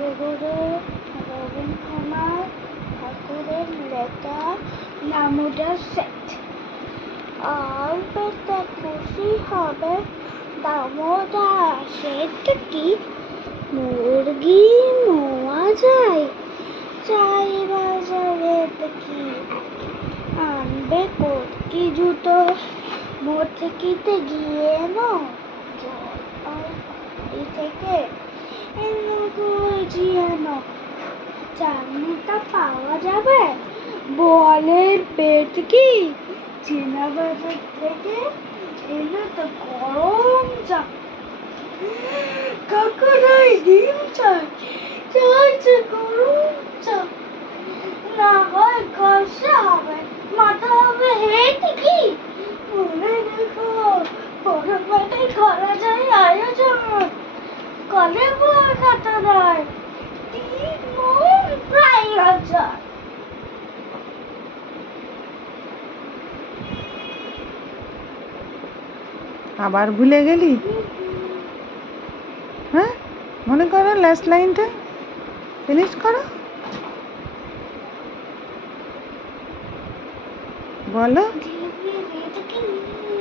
কবিগুরু রবীন্দ্রনাথ ঠাকুরের লেখা দামোদর সেট। আর পেতে খুশি হবে দামোদর সেট কি মুরগি মোয়া যায়, চাই বাজারে দেখি আনবে কটকি জুতো, মোটকিতে গিয়ে নো জলপাইগুড়ি থেকে এলো জিয়ানো চাটনিটা পাওয়া যাবে, বলের পেট কি চীনা বাজার থেকে এলো তো গরম চা, কাকুরাই ডিম চাই, চাইছে গরম চা, না হয় কষা হবে, মাথা হবে হেঁট কি, মনে দেখো বড় পেটে করা যায় আয়োজন, কলে বড় খাতা দেয় 3 মণ প্রায় 1000। আবার ভুলে গেলি? হ্যাঁ, মনে করো লাস্ট লাইনটা ফিনিশ করো, বলো।